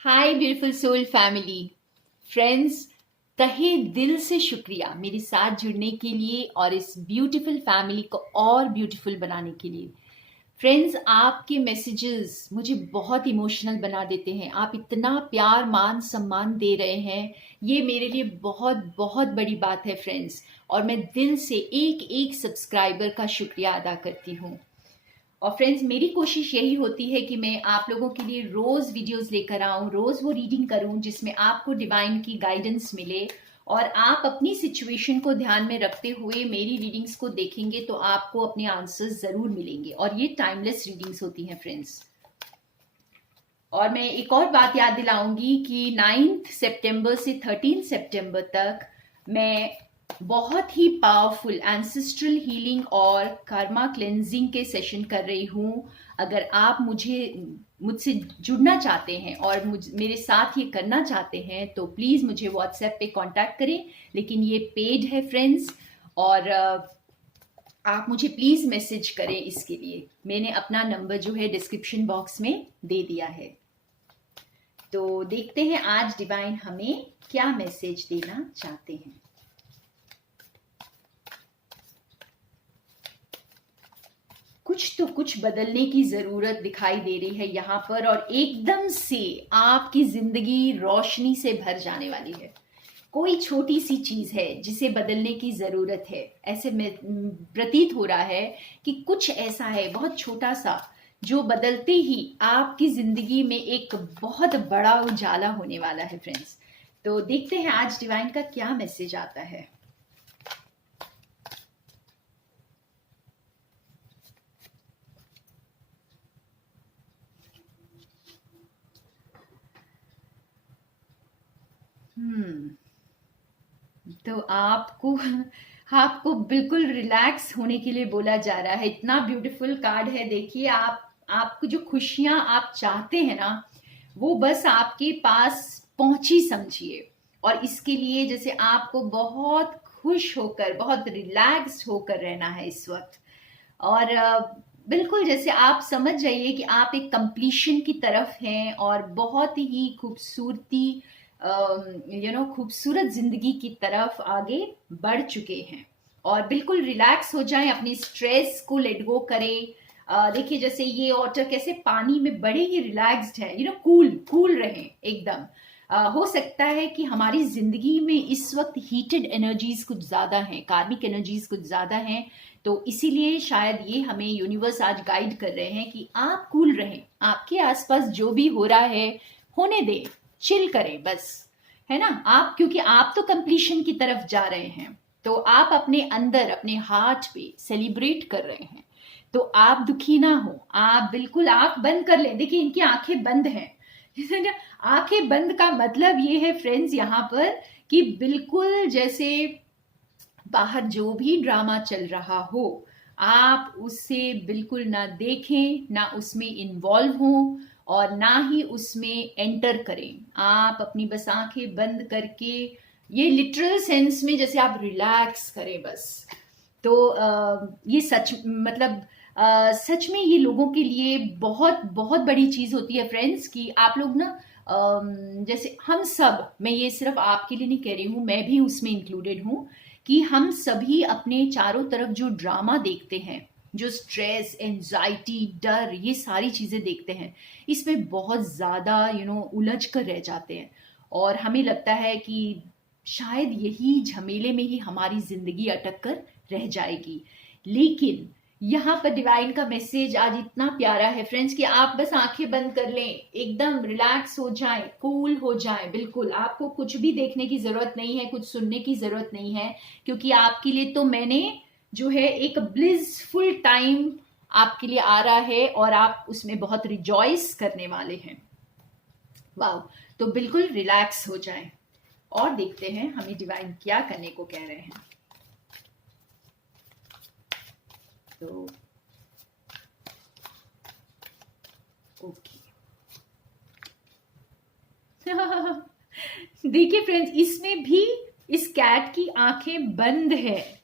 हाय beautiful soul family friends, तहे दिल से शुक्रिया मेरे साथ जुड़ने के लिए और इस ब्यूटीफुल फैमिली को और ब्यूटीफुल बनाने के लिए। फ्रेंड्स, आपके मैसेजेस मुझे बहुत इमोशनल बना देते हैं। आप इतना प्यार मान सम्मान दे रहे हैं, ये मेरे लिए बहुत बहुत बड़ी बात है फ्रेंड्स। और मैं दिल से एक एक सब्सक्राइबर का शुक्रिया अदा करती हूँ। और फ्रेंड्स, मेरी कोशिश यही होती है कि मैं आप लोगों के लिए रोज़ वीडियोस लेकर आऊँ, रोज़ वो रीडिंग करूँ जिसमें आपको डिवाइन की गाइडेंस मिले। और आप अपनी सिचुएशन को ध्यान में रखते हुए मेरी रीडिंग्स को देखेंगे तो आपको अपने आंसर्स ज़रूर मिलेंगे। और ये टाइमलेस रीडिंग्स होती हैं फ्रेंड्स। और मैं एक और बात याद दिलाऊंगी कि 9 सितंबर से 13 सितंबर तक मैं बहुत ही पावरफुल एंसेस्ट्रल हीलिंग और कर्मा क्लेंजिंग के सेशन कर रही हूँ। अगर आप मुझसे जुड़ना चाहते हैं और मेरे साथ ये करना चाहते हैं तो प्लीज़ मुझे व्हाट्सएप पे कांटेक्ट करें। लेकिन ये पेड है फ्रेंड्स, और आप मुझे प्लीज़ मैसेज करें इसके लिए। मैंने अपना नंबर जो है डिस्क्रिप्शन बॉक्स में दे दिया है। तो देखते हैं आज डिवाइन हमें क्या मैसेज देना चाहते हैं। कुछ तो कुछ बदलने की जरूरत दिखाई दे रही है यहाँ पर, और एकदम से आपकी जिंदगी रोशनी से भर जाने वाली है। कोई छोटी सी चीज है जिसे बदलने की जरूरत है। ऐसे में प्रतीत हो रहा है कि कुछ ऐसा है बहुत छोटा सा जो बदलते ही आपकी जिंदगी में एक बहुत बड़ा उजाला होने वाला है फ्रेंड्स। तो देखते हैं आज डिवाइन का क्या मैसेज आता है। तो आपको बिल्कुल रिलैक्स होने के लिए बोला जा रहा है। इतना ब्यूटीफुल कार्ड है, देखिए। आपको जो खुशियां आप चाहते हैं ना, वो बस आपके पास पहुंची समझिए। और इसके लिए जैसे आपको बहुत खुश होकर, बहुत रिलैक्स्ड होकर रहना है इस वक्त। और बिल्कुल जैसे आप समझ जाइए कि आप एक कंप्लीशन की तरफ हैं और बहुत ही खूबसूरत जिंदगी की तरफ आगे बढ़ चुके हैं। और बिल्कुल रिलैक्स हो जाएं, अपनी स्ट्रेस को लेट गो करें। देखिए जैसे ये वाटर कैसे पानी में बड़े ही रिलैक्स्ड है, कूल कूल रहें एकदम। हो सकता है कि हमारी जिंदगी में इस वक्त हीटेड एनर्जीज कुछ ज्यादा हैं, कार्मिक एनर्जीज कुछ ज्यादा हैं। तो इसीलिए शायद ये हमें यूनिवर्स आज गाइड कर रहे हैं कि आप कूल रहें। आपके आसपास जो भी हो रहा है होने दें, चिल करें बस, है ना। क्योंकि आप तो कंप्लीशन की तरफ जा रहे हैं, तो आप अपने अंदर अपने हार्ट पे सेलिब्रेट कर रहे हैं। तो आप दुखी ना हो, आप बिल्कुल आंख बंद कर लें। देखिए इनकी आंखें बंद हैं। आंखें बंद का मतलब ये है फ्रेंड्स यहाँ पर कि बिल्कुल जैसे बाहर जो भी ड्रामा चल रहा हो, आप उससे बिल्कुल ना देखें, ना उसमें इन्वॉल्व हों और ना ही उसमें एंटर करें। आप अपनी बस आंखें बंद करके, ये लिटरल सेंस में जैसे आप रिलैक्स करें बस। तो ये सच में ये लोगों के लिए बहुत बहुत बड़ी चीज होती है फ्रेंड्स कि आप लोग ना, जैसे हम सब, मैं ये सिर्फ आपके लिए नहीं कह रही हूँ, मैं भी उसमें इंक्लूडेड हूँ, कि हम सभी अपने चारों तरफ जो ड्रामा देखते हैं, जो स्ट्रेस, एंजाइटी, डर, ये सारी चीजें देखते हैं, इसमें बहुत ज्यादा उलझ कर रह जाते हैं। और हमें लगता है कि शायद यही झमेले में ही हमारी जिंदगी अटक कर रह जाएगी। लेकिन यहाँ पर डिवाइन का मैसेज आज इतना प्यारा है फ्रेंड्स कि आप बस आंखें बंद कर लें, एकदम रिलैक्स हो जाएं, कूल हो जाएं। बिल्कुल आपको कुछ भी देखने की जरूरत नहीं है, कुछ सुनने की जरूरत नहीं है, क्योंकि आपके लिए तो मैंने जो है एक ब्लिसफुल टाइम आपके लिए आ रहा है और आप उसमें बहुत रिजॉइस करने वाले हैं। वाह, तो बिल्कुल रिलैक्स हो जाएं और देखते हैं हमें डिवाइन क्या करने को कह रहे हैं। तो ओके। देखिए फ्रेंड्स, इसमें भी इस कैट की आंखें बंद है।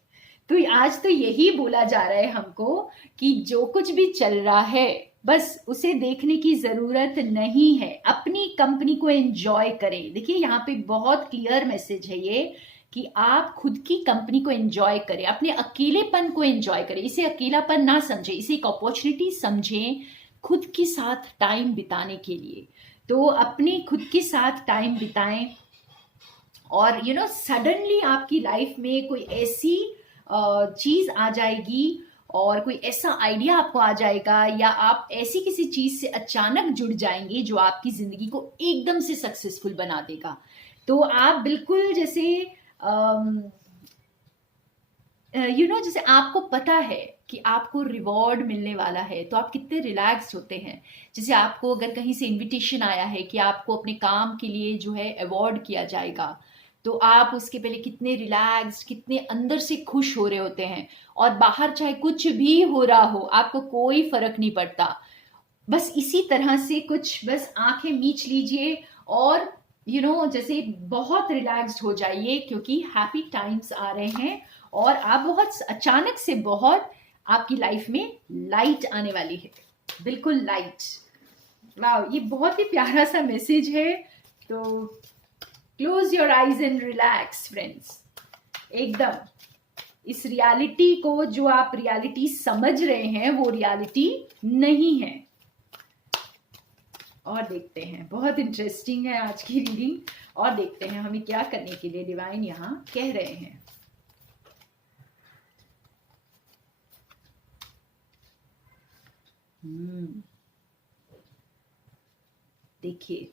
तो आज तो यही बोला जा रहा है हमको कि जो कुछ भी चल रहा है बस उसे देखने की जरूरत नहीं है, अपनी कंपनी को एंजॉय करें। देखिए यहाँ पे बहुत क्लियर मैसेज है ये कि आप खुद की कंपनी को एंजॉय करें, अपने अकेलेपन को एंजॉय करें। इसे अकेलापन ना समझें, इसे एक अपॉर्चुनिटी समझें खुद के साथ टाइम बिताने के लिए। तो अपने खुद के साथ टाइम बिताएं और सडनली आपकी लाइफ में कोई ऐसी चीज आ जाएगी और कोई ऐसा आइडिया आपको आ जाएगा या आप ऐसी किसी चीज से अचानक जुड़ जाएंगे जो आपकी जिंदगी को एकदम से सक्सेसफुल बना देगा। तो आप बिल्कुल जैसे जैसे आपको पता है कि आपको रिवॉर्ड मिलने वाला है तो आप कितने रिलैक्स्ड होते हैं। जैसे आपको अगर कहीं से इनविटेशन आया है कि आपको अपने काम के लिए जो है अवार्ड किया जाएगा, तो आप उसके पहले कितने रिलैक्स्ड, कितने अंदर से खुश हो रहे होते हैं। और बाहर चाहे कुछ भी हो रहा हो, आपको कोई फर्क नहीं पड़ता। बस इसी तरह से कुछ बस आंखें मीच लीजिए और जैसे बहुत रिलैक्स्ड हो जाइए, क्योंकि हैप्पी टाइम्स आ रहे हैं और आप बहुत अचानक से बहुत आपकी लाइफ में लाइट आने वाली है, बिल्कुल लाइट। वाह, ये बहुत ही प्यारा सा मैसेज है। तो close your eyes and relax friends. एकदम इस रियलिटी को, जो आप रियलिटी समझ रहे हैं वो रियलिटी नहीं है। और देखते हैं, बहुत इंटरेस्टिंग है आज की रीडिंग। और देखते हैं हमें क्या करने के लिए डिवाइन यहाँ कह रहे हैं। देखिए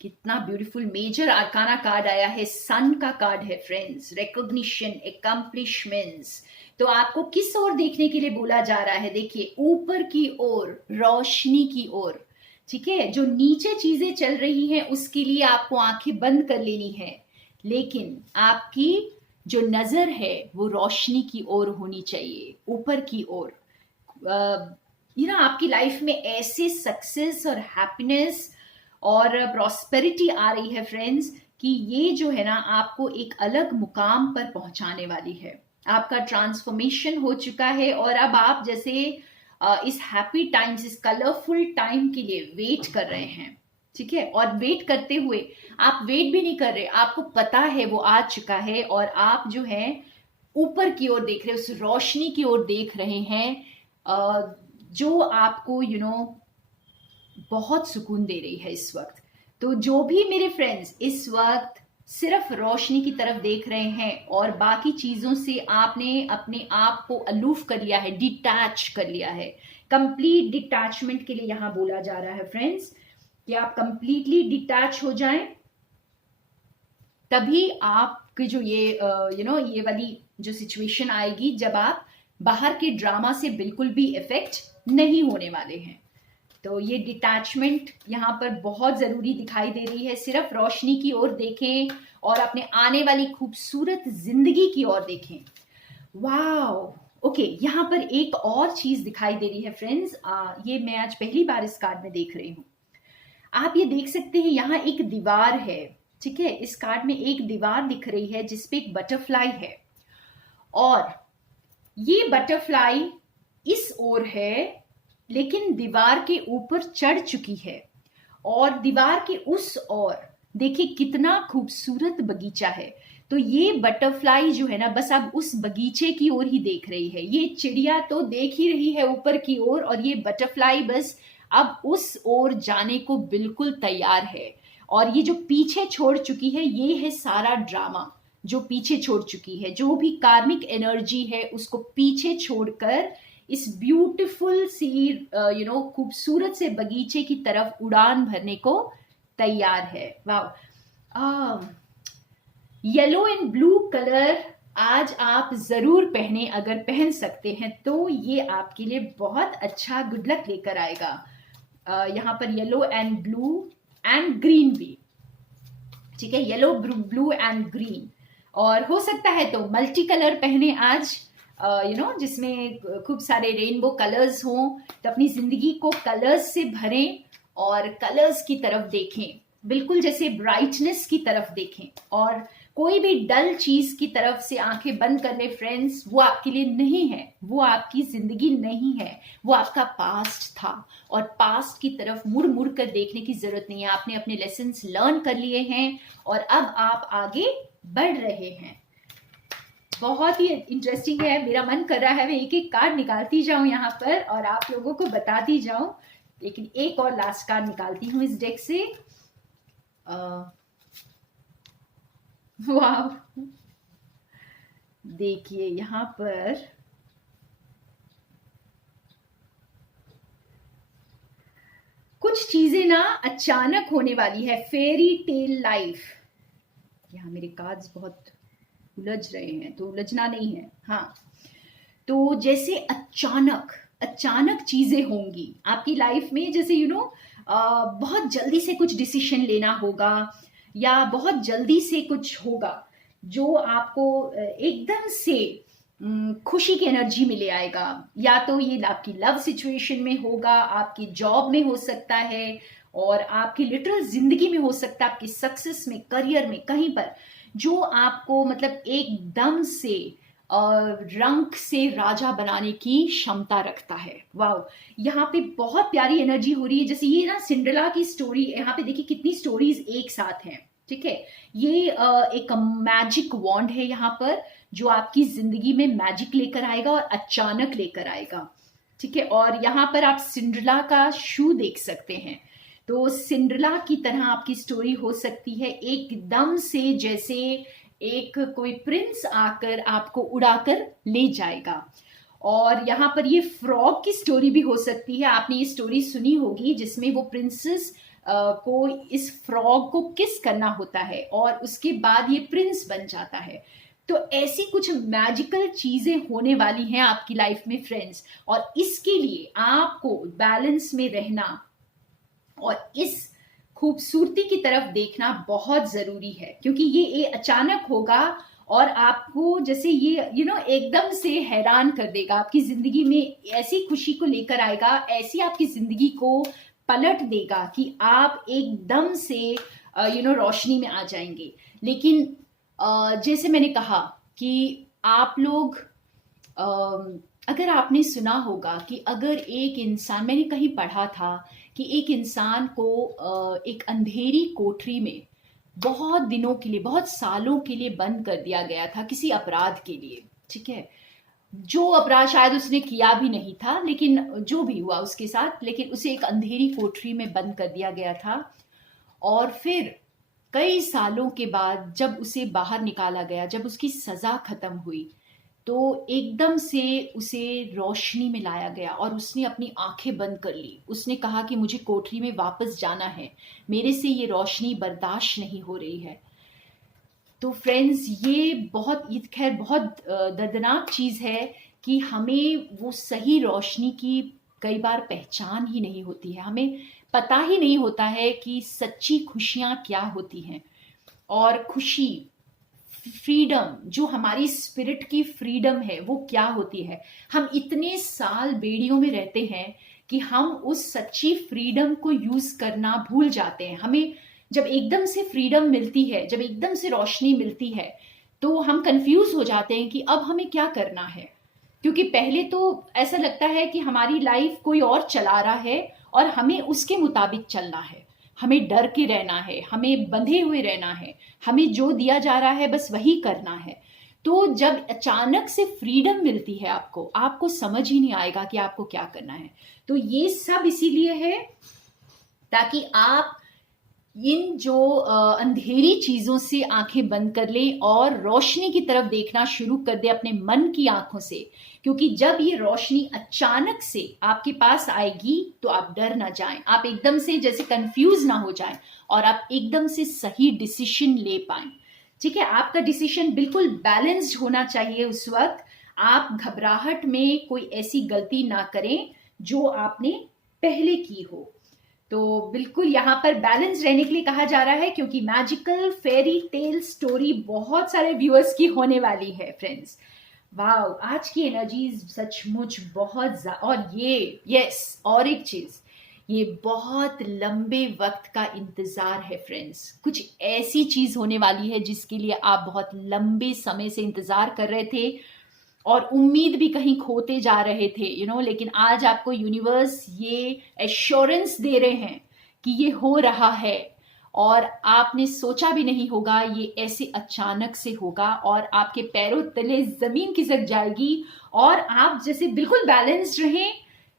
कितना ब्यूटीफुल मेजर आर्काना कार्ड आया है। सन का कार्ड है फ्रेंड्स, रिकॉग्निशन, एकम्प्लिशमेंट्स। तो आपको किस ओर देखने के लिए बोला जा रहा है? देखिए ऊपर की ओर, रोशनी की ओर। ठीक है, जो नीचे चीजें चल रही हैं उसके लिए आपको आंखें बंद कर लेनी है, लेकिन आपकी जो नजर है वो रोशनी की ओर होनी चाहिए, ऊपर की ओर। आपकी लाइफ में ऐसे सक्सेस और हैप्पीनेस और प्रॉस्पेरिटी आ रही है फ्रेंड्स कि ये जो है ना आपको एक अलग मुकाम पर पहुंचाने वाली है। आपका ट्रांसफॉर्मेशन हो चुका है और अब आप जैसे इस हैप्पी टाइम्स, इस कलरफुल टाइम के लिए वेट कर रहे हैं। ठीक है, और वेट करते हुए आप वेट भी नहीं कर रहे, आपको पता है वो आ चुका है और आप जो है ऊपर की ओर देख रहे हैं, उस रोशनी की ओर देख रहे हैं जो आपको बहुत सुकून दे रही है इस वक्त। तो जो भी मेरे फ्रेंड्स इस वक्त सिर्फ रोशनी की तरफ देख रहे हैं और बाकी चीजों से आपने अपने आप को अलूफ कर लिया है, डिटैच कर लिया है, कंप्लीट डिटैचमेंट के लिए यहां बोला जा रहा है फ्रेंड्स कि आप कंप्लीटली डिटैच हो जाएं, तभी आपकी जो ये वाली जो सिचुएशन आएगी जब आप बाहर के ड्रामा से बिल्कुल भी इफेक्ट नहीं होने वाले हैं। तो ये डिटैचमेंट यहाँ पर बहुत जरूरी दिखाई दे रही है। सिर्फ रोशनी की ओर देखें और अपने आने वाली खूबसूरत जिंदगी की ओर देखें। वाओ, ओके, यहाँ पर एक और चीज दिखाई दे रही है फ्रेंड्स। ये मैं आज पहली बार इस कार्ड में देख रही हूँ। आप ये देख सकते हैं यहाँ एक दीवार है। ठीक है, इस कार्ड में एक दीवार दिख रही है जिसपे एक बटरफ्लाई है और ये बटरफ्लाई इस ओर है लेकिन दीवार के ऊपर चढ़ चुकी है और दीवार के उस ओर देखिए कितना खूबसूरत बगीचा है। तो ये बटरफ्लाई जो है ना बस अब उस बगीचे की ओर ही देख रही है। ये चिड़िया तो देख ही रही है ऊपर की ओर और ये बटरफ्लाई बस अब उस ओर जाने को बिल्कुल तैयार है। और ये जो पीछे छोड़ चुकी है, ये है सारा ड्रामा जो पीछे छोड़ चुकी है, जो भी कार्मिक एनर्जी है उसको पीछे छोड़कर इस ब्यूटीफुल सी खूबसूरत से बगीचे की तरफ उड़ान भरने को तैयार है। वाह, येलो एंड ब्लू कलर आज आप जरूर पहने, अगर पहन सकते हैं तो ये आपके लिए बहुत अच्छा गुड लक लेकर आएगा। यहाँ पर yellow and blue and green भी, ठीक है, येलो ब्लू एंड ग्रीन। और हो सकता है तो मल्टी कलर पहने आज, जिसमें खूब सारे रेनबो कलर्स हों। तो अपनी जिंदगी को कलर्स से भरें और कलर्स की तरफ देखें, बिल्कुल जैसे ब्राइटनेस की तरफ देखें और कोई भी डल चीज की तरफ से आंखें बंद कर ले फ्रेंड्स, वो आपके लिए नहीं है, वो आपकी जिंदगी नहीं है, वो आपका पास्ट था। और पास्ट की तरफ मुड़ मुड़ कर देखने की जरूरत नहीं है। आपने अपने लेसन्स लर्न कर लिए हैं और अब आप आगे बढ़ रहे हैं। बहुत ही इंटरेस्टिंग है, मेरा मन कर रहा है मैं एक एक कार्ड निकालती जाऊं यहाँ पर और आप लोगों को बताती जाऊं, लेकिन एक और लास्ट कार्ड निकालती हूं इस डेक से। वाह, देखिए यहाँ पर कुछ चीजें ना अचानक होने वाली है, फेरी टेल लाइफ। यहाँ मेरे कार्ड्स बहुत उलझ रहे हैं, तो उलझना नहीं है। हाँ, तो जैसे अचानक अचानक चीजें होंगी आपकी लाइफ में, जैसे बहुत जल्दी से कुछ डिसीजन लेना होगा या बहुत जल्दी से कुछ होगा जो आपको एकदम से खुशी की एनर्जी में ले आएगा। या तो ये आपकी लव सिचुएशन में होगा, आपकी जॉब में हो सकता है, और आपकी लिटरल जिंदगी में हो सकता है, आपकी सक्सेस में, करियर में, कहीं पर जो आपको मतलब एकदम से रंग से राजा बनाने की क्षमता रखता है। वाओ, यहाँ पे बहुत प्यारी एनर्जी हो रही है। जैसे ये ना सिंड्रेला की स्टोरी, यहाँ पे देखिए कितनी स्टोरीज एक साथ हैं। ठीक है, ये एक मैजिक वॉन्ड है यहाँ पर, जो आपकी जिंदगी में मैजिक लेकर आएगा और अचानक लेकर आएगा। ठीक है, और यहाँ पर आप सिंड्रेला का शू देख सकते हैं। तो सिंड्रेला की तरह आपकी स्टोरी हो सकती है, एकदम से जैसे एक कोई प्रिंस आकर आपको उड़ाकर ले जाएगा। और यहाँ पर ये फ्रॉग की स्टोरी भी हो सकती है। आपने ये स्टोरी सुनी होगी जिसमें वो प्रिंसेस को इस फ्रॉग को किस करना होता है और उसके बाद ये प्रिंस बन जाता है। तो ऐसी कुछ मैजिकल चीजें होने वाली हैं आपकी लाइफ में फ्रेंड्स, और इसके लिए आपको बैलेंस में रहना और इस खूबसूरती की तरफ देखना बहुत जरूरी है, क्योंकि ये अचानक होगा और आपको जैसे ये एकदम से हैरान कर देगा, आपकी जिंदगी में ऐसी खुशी को लेकर आएगा, ऐसी आपकी जिंदगी को पलट देगा कि आप एकदम से रोशनी में आ जाएंगे। लेकिन जैसे मैंने कहा कि आप लोग अगर आपने सुना होगा कि अगर एक इंसान, मैंने कहीं पढ़ा था कि एक इंसान को एक अंधेरी कोठरी में बहुत दिनों के लिए, बहुत सालों के लिए बंद कर दिया गया था किसी अपराध के लिए। ठीक है, जो अपराध शायद उसने किया भी नहीं था, लेकिन जो भी हुआ उसके साथ, लेकिन उसे एक अंधेरी कोठरी में बंद कर दिया गया था। और फिर कई सालों के बाद जब उसे बाहर निकाला गया, जब उसकी सजा खत्म हुई, तो एकदम से उसे रोशनी में लाया गया और उसने अपनी आंखें बंद कर ली। उसने कहा कि मुझे कोठरी में वापस जाना है, मेरे से ये रोशनी बर्दाश्त नहीं हो रही है। तो फ्रेंड्स, ये खैर बहुत दर्दनाक चीज़ है कि हमें वो सही रोशनी की कई बार पहचान ही नहीं होती है, हमें पता ही नहीं होता है कि सच्ची खुशियाँ क्या होती हैं। और खुशी, फ्रीडम, जो हमारी स्पिरिट की फ्रीडम है, वो क्या होती है। हम इतने साल बेड़ियों में रहते हैं कि हम उस सच्ची फ्रीडम को यूज करना भूल जाते हैं। हमें जब एकदम से फ्रीडम मिलती है, जब एकदम से रोशनी मिलती है, तो हम कंफ्यूज हो जाते हैं कि अब हमें क्या करना है। क्योंकि पहले तो ऐसा लगता है कि हमारी लाइफ कोई और चला रहा है और हमें उसके मुताबिक चलना है, हमें डर के रहना है, हमें बंधे हुए रहना है, हमें जो दिया जा रहा है बस वही करना है। तो जब अचानक से फ्रीडम मिलती है आपको समझ ही नहीं आएगा कि आपको क्या करना है। तो ये सब इसीलिए है ताकि आप इन जो अंधेरी चीजों से आंखें बंद कर लें और रोशनी की तरफ देखना शुरू कर दे अपने मन की आंखों से। क्योंकि जब ये रोशनी अचानक से आपके पास आएगी तो आप डर ना जाएं, आप एकदम से जैसे कंफ्यूज ना हो जाएं और आप एकदम से सही डिसीजन ले पाएं। ठीक है, आपका डिसीजन बिल्कुल बैलेंस्ड होना चाहिए उस वक्त। आप घबराहट में कोई ऐसी गलती ना करें जो आपने पहले की हो। तो बिल्कुल यहाँ पर बैलेंस रहने के लिए कहा जा रहा है, क्योंकि मैजिकल फेरी टेल स्टोरी बहुत सारे व्यूअर्स की होने वाली है फ्रेंड्स। वाओ, आज की एनर्जी सचमुच बहुत और ये यस, और एक चीज, ये बहुत लंबे वक्त का इंतजार है फ्रेंड्स। कुछ ऐसी चीज होने वाली है जिसके लिए आप बहुत लंबे समय से इंतजार कर रहे थे और उम्मीद भी कहीं खोते जा रहे थे, लेकिन आज आपको यूनिवर्स ये एश्योरेंस दे रहे हैं कि ये हो रहा है और आपने सोचा भी नहीं होगा ये ऐसे अचानक से होगा और आपके पैरों तले जमीन खिसक जाएगी और आप जैसे बिल्कुल बैलेंस्ड रहें,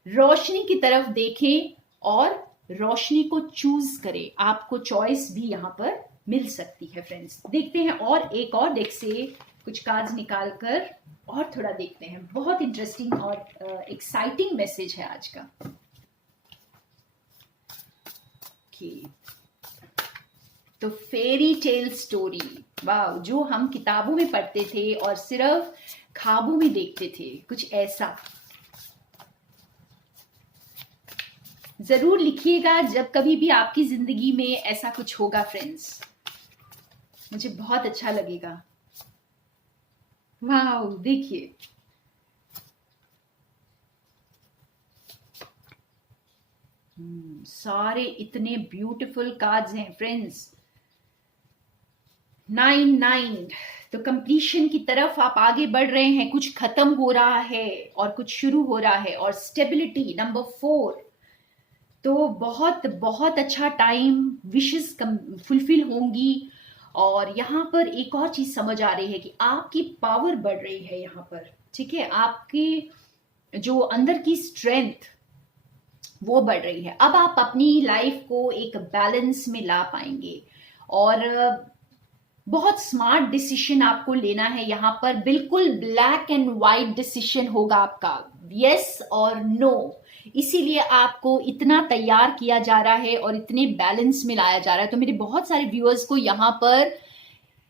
रोशनी की तरफ देखें और रोशनी को चूज करें। आपको चॉइस भी यहाँ पर मिल सकती है फ्रेंड्स। देखते हैं और एक और डेक से कुछ कार्ड्स निकाल कर और थोड़ा देखते हैं। बहुत इंटरेस्टिंग और एक्साइटिंग मैसेज है आज का। तो फेरी टेल स्टोरी, वाह, जो हम किताबों में पढ़ते थे और सिर्फ ख्वाबों में देखते थे, कुछ ऐसा। जरूर लिखिएगा जब कभी भी आपकी जिंदगी में ऐसा कुछ होगा फ्रेंड्स, मुझे बहुत अच्छा लगेगा। वाह, देखिए, सारे इतने ब्यूटीफुल कार्ड्स हैं फ्रेंड्स। 9 तो कंप्लीशन की तरफ आप आगे बढ़ रहे हैं। कुछ खत्म हो रहा है और कुछ शुरू हो रहा है। और स्टेबिलिटी नंबर 4, तो बहुत बहुत अच्छा टाइम, विशेस फुलफिल होंगी। और यहाँ पर एक और चीज समझ आ रही है कि आपकी पावर बढ़ रही है यहाँ पर, ठीक है, आपकी जो अंदर की स्ट्रेंथ वो बढ़ रही है। अब आप अपनी लाइफ को एक बैलेंस में ला पाएंगे और बहुत स्मार्ट डिसीजन आपको लेना है यहाँ पर। बिल्कुल ब्लैक एंड व्हाइट डिसीजन होगा आपका, यस और नो। इसीलिए आपको इतना तैयार किया जा रहा है और इतने बैलेंस में लाया जा रहा है। तो मेरे बहुत सारे व्यूअर्स को यहाँ पर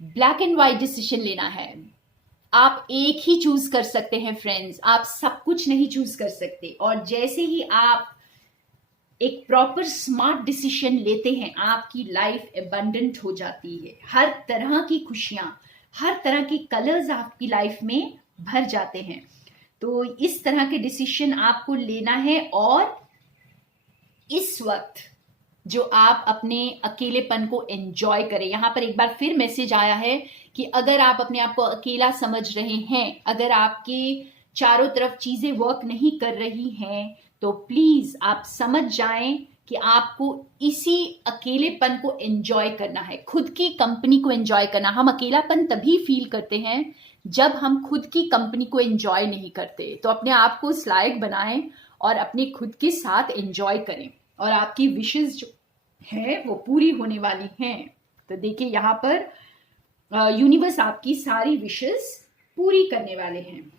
ब्लैक एंड व्हाइट डिसीजन लेना है। आप एक ही चूज कर सकते हैं फ्रेंड्स, आप सब कुछ नहीं चूज कर सकते। और जैसे ही आप एक प्रॉपर स्मार्ट डिसीजन लेते हैं, आपकी लाइफ एबंडेंट हो जाती है। हर तरह की खुशियां, हर तरह के कलर्स आपकी लाइफ में भर जाते हैं। तो इस तरह के डिसीजन आपको लेना है। और इस वक्त जो आप अपने अकेलेपन को एंजॉय करें। यहां पर एक बार फिर मैसेज आया है कि अगर आप अपने आप को अकेला समझ रहे हैं, अगर आपके चारों तरफ चीजें वर्क नहीं कर रही हैं, तो प्लीज आप समझ जाएं कि आपको इसी अकेलेपन को एंजॉय करना है, खुद की कंपनी को एंजॉय करना। हम अकेलापन तभी फील करते हैं जब हम खुद की कंपनी को एंजॉय नहीं करते। तो अपने आप को उस लायक बनाएं और अपने खुद के साथ एंजॉय करें और आपकी विशेस जो है वो पूरी होने वाली हैं। तो देखिए यहाँ पर यूनिवर्स आपकी सारी विशेस पूरी करने वाले हैं।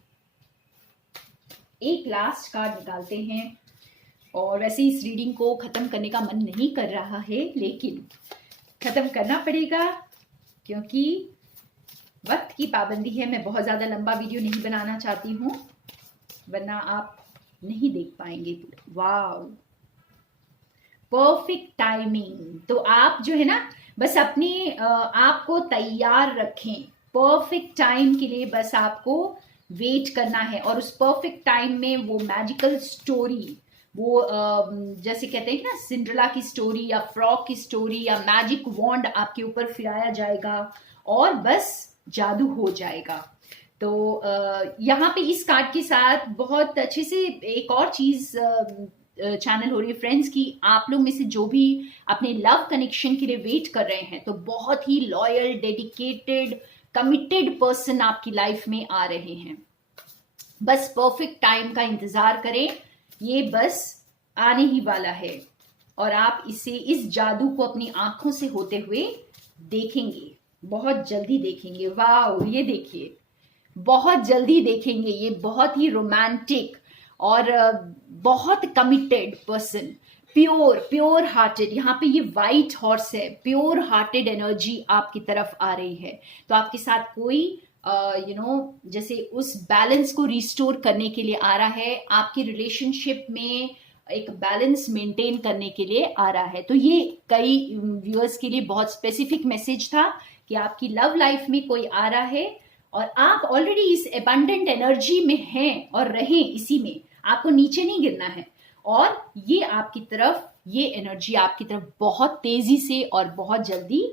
एक लास्ट कार्ड निकालते हैं। और वैसे इस रीडिंग को खत्म करने का मन नहीं कर रहा है, लेकिन खत्म करना पड़ेगा क्योंकि वक्त की पाबंदी है। मैं बहुत ज्यादा लंबा वीडियो नहीं बनाना चाहती हूँ, वरना आप नहीं देख पाएंगे। वाह, परफेक्ट टाइमिंग। तो आप जो है ना, बस अपने आप को तैयार रखें। परफेक्ट टाइम के लिए बस आपको वेट करना है। और उस परफेक्ट टाइम में वो मैजिकल स्टोरी, वो जैसे कहते हैं ना सिंड्रेला की स्टोरी या फ्रॉग की स्टोरी या मैजिक वॉन्ड आपके ऊपर फिराया जाएगा और बस जादू हो जाएगा। तो यहाँ पे इस कार्ड के साथ बहुत अच्छे से एक और चीज चैनल हो रही है फ्रेंड्स कि आप लोग में से जो भी अपने लव कनेक्शन के लिए वेट कर रहे हैं, तो बहुत ही लॉयल, डेडिकेटेड, कमिटेड पर्सन आपकी लाइफ में आ रहे हैं। बस परफेक्ट टाइम का इंतजार करें, ये बस आने ही वाला है और आप इसे, इस जादू को अपनी आंखों से होते हुए देखेंगे, बहुत जल्दी देखेंगे। वाह, ये देखिए, बहुत जल्दी देखेंगे। ये बहुत ही रोमांटिक और बहुत कमिटेड पर्सन, प्योर हार्टेड। यहाँ पे ये वाइट हॉर्स है, प्योर हार्टेड एनर्जी आपकी तरफ आ रही है। तो आपके साथ कोई जैसे उस बैलेंस को रिस्टोर करने के लिए आ रहा है, आपकी रिलेशनशिप में एक बैलेंस मेंटेन करने के लिए आ रहा है। तो ये कई व्यूअर्स के लिए बहुत स्पेसिफिक मैसेज था कि आपकी लव लाइफ में कोई आ रहा है और आप ऑलरेडी इस एबंडेंट एनर्जी में हैं और रहें इसी में, आपको नीचे नहीं गिरना है। और ये आपकी तरफ ये एनर्जी आपकी तरफ बहुत तेजी से और बहुत जल्दी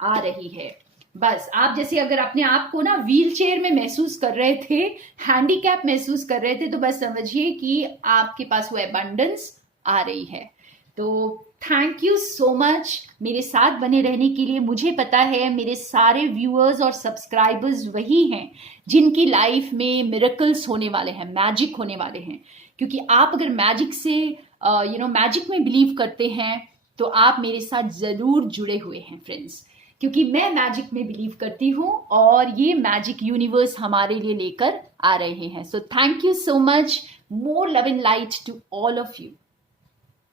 आ रही है। बस आप जैसे अगर अपने आप को ना व्हील चेयर में महसूस कर रहे थे, हैंडीकैप महसूस कर रहे थे, तो बस समझिए कि आपके पास वो एबंडेंस आ रही है। तो थैंक यू सो मच मेरे साथ बने रहने के लिए। मुझे पता है मेरे सारे व्यूअर्स और सब्सक्राइबर्स वही हैं जिनकी लाइफ में मिरेकल्स होने वाले हैं, मैजिक होने वाले हैं। क्योंकि आप अगर मैजिक से मैजिक में बिलीव करते हैं तो आप मेरे साथ ज़रूर जुड़े हुए हैं फ्रेंड्स। क्योंकि मैं मैजिक में बिलीव करती हूँ और ये मैजिक यूनिवर्स हमारे लिए लेकर आ रहे हैं। So thank you so much, more love and light to all of you.